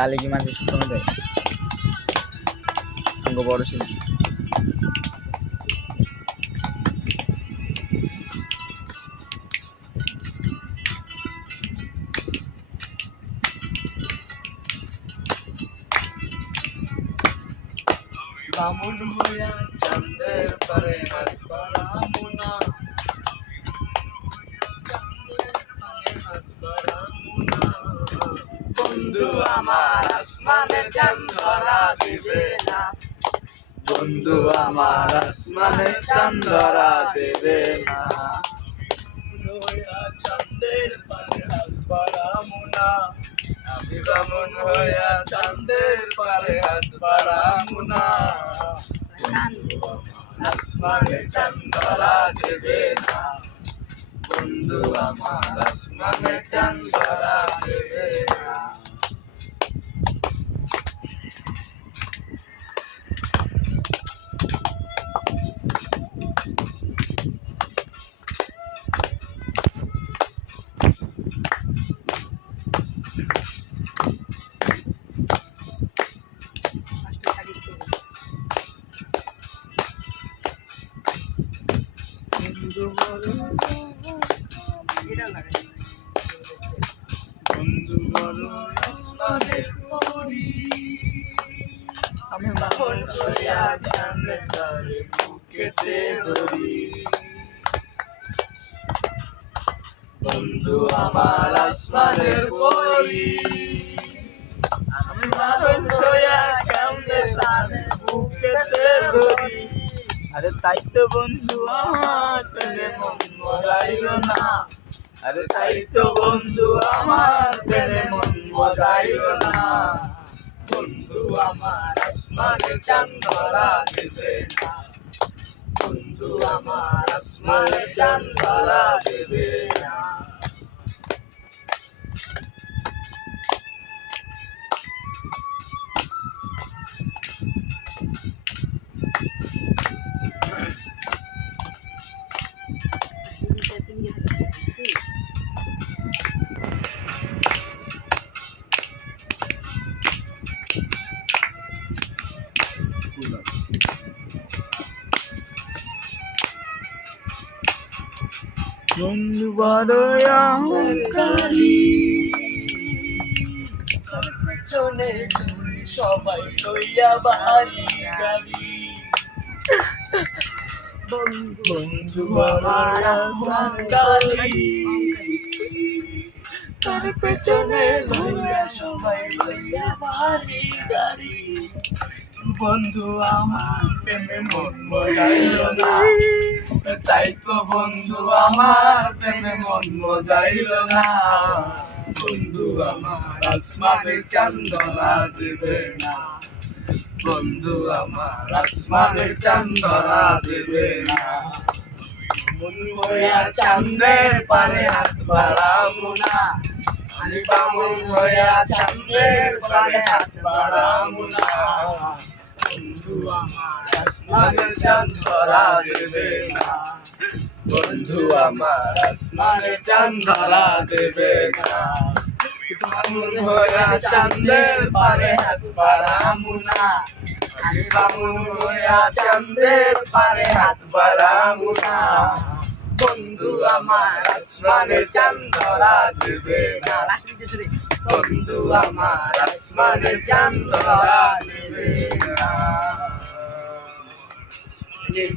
গালি কি মানুষ শুনে দেয় বড় শিল্পী বামুন হইয়া চাঁদের পারে হাত বাড়ামু না বন্ধু আমার আসমানের চাঁদ ধরা দেবে না বন্ধু আমার আসমানের চাঁদ ধরা দেবে না চাঁদের পারে হাত বাড়ামু না আমি বামুন হইয়া চাঁদের পারে হাত বাড়ামু না আসমানের চাঁদ ধরা দেবে না বন্ধু আমার আসমানের চাঁদ ধরা দেবে না বন্ধু বড় আসমানের পরি আমি বাহন হইয়া চাঁদের তারে বুকেতে ধরি বন্ধু আমার আসমানের পরি আমি বাহন হইয়া চাঁদের তারে বুকেতে ধরি আরে তাই তো বন্ধু আমার প্রেমে মন মজাইল না আরে তাই তো বন্ধু আমার প্রেমে মন মজাইল না বন্ধু আমার আসমানের চাঁদ ধরা দেবে না বন্ধু আমার আসমানের চাঁদ ধরা দেবে না বন্ধু বড় অহংকারী তার পেছনে ঘুরি সবাই লইয়া বাড়ি গাড়ি বন্ধু বড় অহংকারী তার পেছনে লইয়া সবাই লইয়া বাড়ি গাড়ি বন্ধু আমার প্রেমে মন মজাইল না তাই তো বন্ধু আমার প্রেমে মন মজাইল না বন্ধু আমার আসমানের চাঁদ ধরা দেবে না বন্ধু আমার আসমানের চাঁদ ধরা দেবে না মন হইয়া চাঁদের পারে হাত বাড়ামু না আমি বামুন হইয়া চাঁদের পারে হাত বাড়ামু না বন্ধু আমার আসমানের চাঁদ ধরা দেবে না বন্ধু আমার আসমানের চাঁদ ধরা দেবে না বামুন হইয়া চাঁদের পারে হাত বাড়ামু না আমি বামুন হইয়া চাঁদের পারে হাত বাড়ামু না বন্ধু আমার আসমানের চাঁদ ধরা দেবে না বন্ধু আমার আসমানের চাঁদ ধরা দেবে না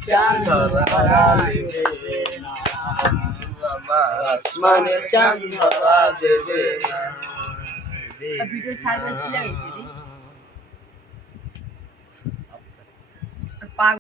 চাঁদ ধরা দেবে না আমার আসমানের চাঁদ ধরা দেবে না ভিডিও সার্ভার খুলে গেছে